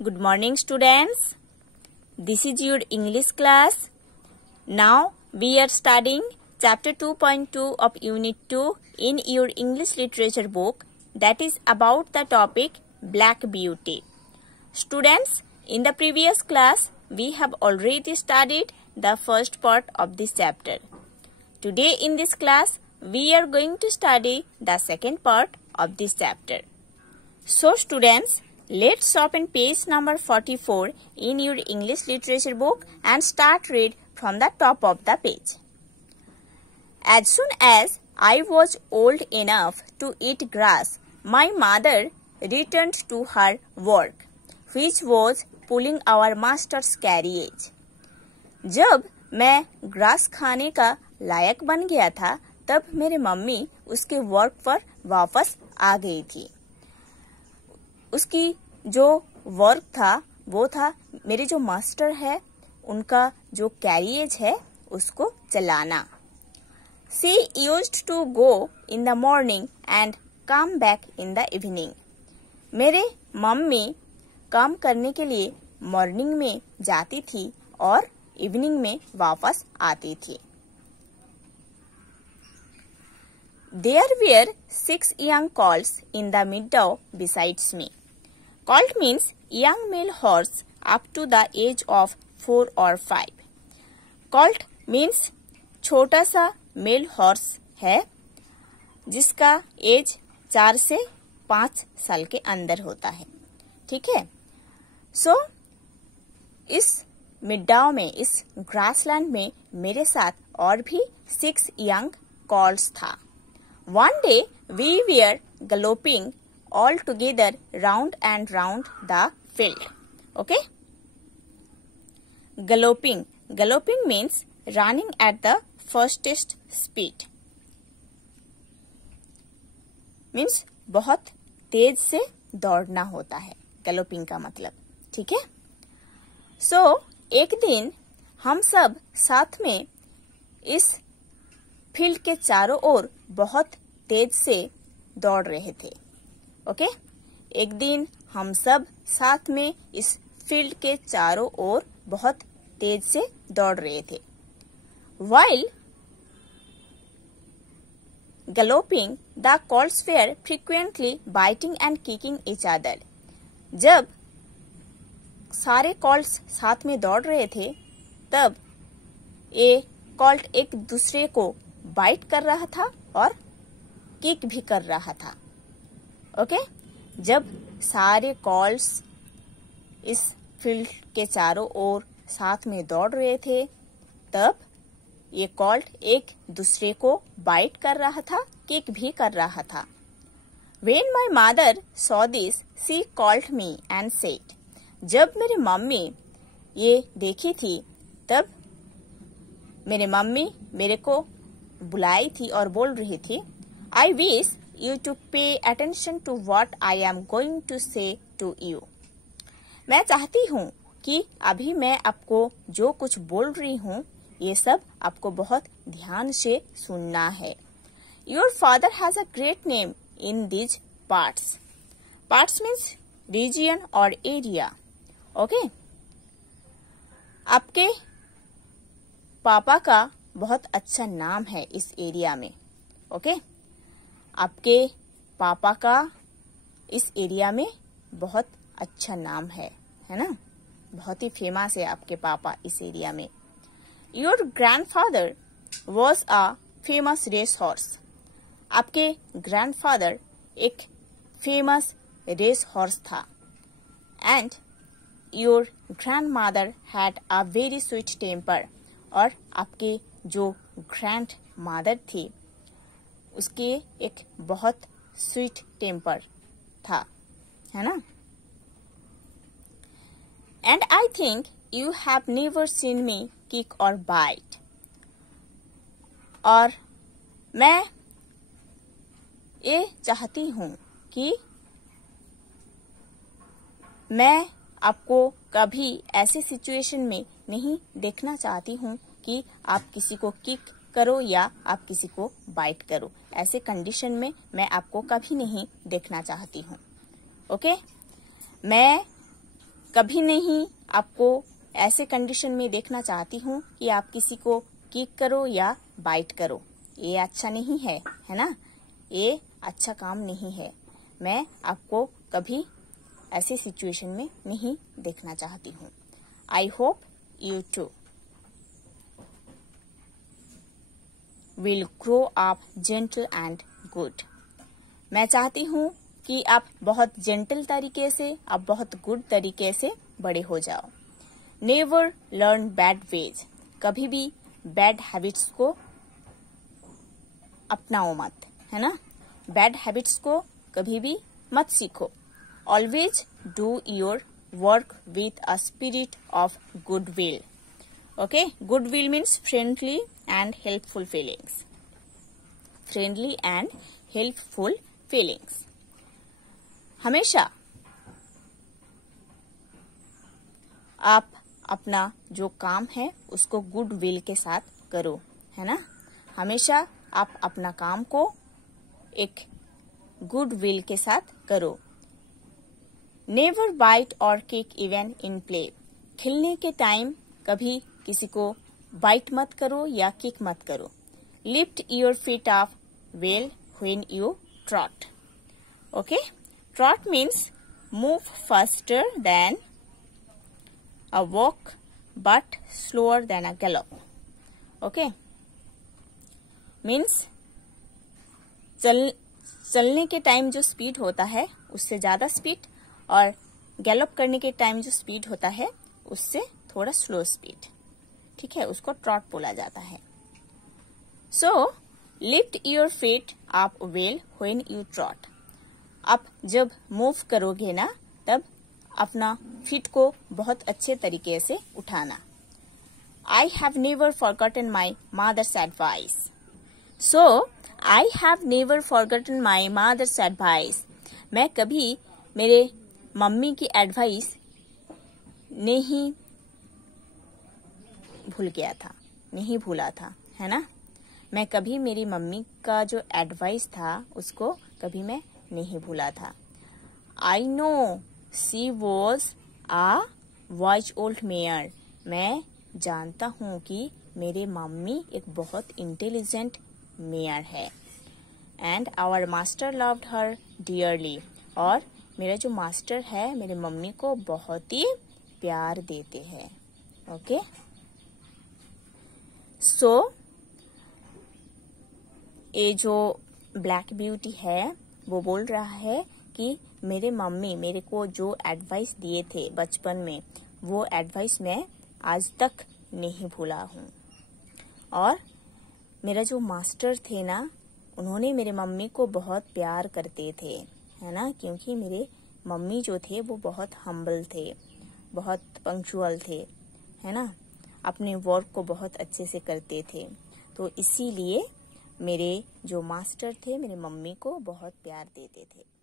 Good morning, students. This is your English class. Now we are studying chapter 2.2 of unit 2 in your English literature book, that is about the topic Black Beauty. Students, in the previous class we have already studied the first part of this chapter. Today in this class we are going to study the second part of this chapter. So students, let's open page number 44 in your English literature book and start read from the top of the page. As soon as I was old enough to eat grass, my mother returned to her work, which was pulling our master's carriage. जब मैं grass खाने का लायक बन गया था, तब मेरी mummy उसके वर्क पर वापस आ गई थी. उसकी जो वर्क था वो था मेरे जो मास्टर है उनका जो कैरियज है उसको चलाना. She used to go in the morning and come back in the evening. मेरे मम्मी काम करने के लिए मॉर्निंग में जाती थी और इवनिंग में वापस आती थी. There were 6 young colts in the meadow besides me. Colt means young male horse up to the age of 4 or 5. Colt means छोटा सा मेल हॉर्स है जिसका एज 4 से 5 साल के अंदर होता है. ठीक है. सो इस मिडाव में, इस ग्रासलैंड में मेरे साथ और भी 6 यंग कॉल्स था. One day we were galloping all together round and round the field. Okay? Galloping. Galloping means running at the fastest speed. Means बहुत तेज से दौड़ना होता है गैलोपिंग का मतलब. ठीक है. सो एक दिन हम सब साथ में इस फील्ड के चारों ओर बहुत तेज से दौड़ रहे थे. ओके. एक दिन हम सब साथ में इस फील्ड के चारों ओर बहुत तेज से दौड़ रहे थे. While galloping, the colts were frequently biting and kicking each other. जब सारे कॉल्ट्स साथ में दौड़ रहे थे, तब ये कॉल्ट एक दूसरे को बाइट कर रहा था और किक भी कर रहा था. ओके. जब सारे कॉल्ट्स इस फील्ड के चारों ओर साथ में दौड़ रहे थे, तब ये कॉल्ट एक दूसरे को बाइट कर रहा था, किक भी कर रहा था. When my mother saw this, she called me and said, जब मेरी मम्मी ये देखी थी, तब मेरे मम्मी मेरे को बुलाई थी और बोल रही थी, I wish you to pay attention to what I am going to say to you. मैं चाहती हूँ कि अभी मैं आपको जो कुछ बोल रही हूँ ये सब आपको बहुत ध्यान से सुनना है. Your father has a great name in these parts. Parts means region or area. Okay? आपके पापा का बहुत अच्छा नाम है इस एरिया में. ओके. आपके पापा का इस एरिया में बहुत अच्छा नाम है ना. बहुत ही फेमस है आपके पापा इस एरिया में. Your grandfather was a famous race horse. आपके ग्रैंडफादर एक फेमस रेस हॉर्स था. And your grandmother had a very sweet temper. और आपके जो ग्रैंड मदर थी उसके एक बहुत स्वीट टेम्पर था, है ना. And I think you have never seen me kick or bite. और मैं ये चाहती हूँ कि मैं आपको कभी ऐसे सिचुएशन में नहीं देखना चाहती हूँ कि आप किसी को किक करो या आप किसी को बाइट करो. ऐसे कंडीशन में मैं आपको कभी नहीं देखना चाहती हूँ. ओके. मैं कभी नहीं आपको ऐसे कंडीशन में देखना चाहती हूँ कि आप किसी को किक करो या बाइट करो। ये अच्छा नहीं है, है ना? ये अच्छा काम नहीं है। मैं आपको कभी ऐसे सिचुएशन में नहीं देखना चाहती हूँ। I hope you two will grow up gentle and good. मैं चाहती हूँ कि आप बहुत जेंटल तरीके से, आप बहुत गुड तरीके से बड़े हो जाओ। Never learn bad ways. कभी भी बैड हैबिट्स को अपनाओ मत, है ना? बैड हैबिट्स को कभी भी मत सीखो। Always do your work with a spirit of good will. Okay, good will means friendly and helpful feelings. Friendly and helpful feelings. हमेशा आप अपना जो काम है उसको गुड विल के साथ करो, है ना? हमेशा आप अपना काम को एक गुड विल के साथ करो। नेवर बाइट और किक इवन इन प्ले। खेलने के टाइम कभी किसी को बाइट मत करो या किक मत करो। Lift your feet up well when you trout. Okay, trout means move faster than a walk but slower than a gallop. Okay, means चलने के टाइम जो स्पीड होता है उससे ज्यादा स्पीड, और गैलप करने के टाइम जो स्पीड होता है उससे थोड़ा स्लो स्पीड। ठीक है, उसको ट्रॉट बोला जाता है। So lift your feet up well when you trot. आप जब मूव करोगे ना, तब अपना फीट को बहुत अच्छे तरीके से उठाना। I have never forgotten my mother's advice. So I have never forgotten my mother's advice. मैं कभी मेरे मम्मी की एडवाइस नहीं भूला था, है ना? मैं कभी मेरी मम्मी का जो एडवाइस था उसको कभी मैं नहीं भूला था। I know She was a wise old mare. मैं जानता हूँ कि मेरे मम्मी एक बहुत इंटेलिजेंट मेयर है। And our master loved her dearly. और मेरा जो मास्टर है मेरे मम्मी को बहुत ही प्यार देते हैं। ओके, सो ये जो ब्लैक ब्यूटी है वो बोल रहा है कि मेरे मम्मी मेरे को जो एडवाइस दिए थे बचपन में, वो एडवाइस मैं आज तक नहीं भूला हूँ। और मेरा जो मास्टर थे ना, उन्होंने मेरे मम्मी को बहुत प्यार करते थे, है ना? क्योंकि मेरे मम्मी जो थे वो बहुत हम्बल थे, बहुत पंक्चुअल थे, है ना? अपने वर्क को बहुत अच्छे से करते थे। तो इसीलिए मेरे जो मास्टर थे मेरे मम्मी को बहुत प्यार देते थे।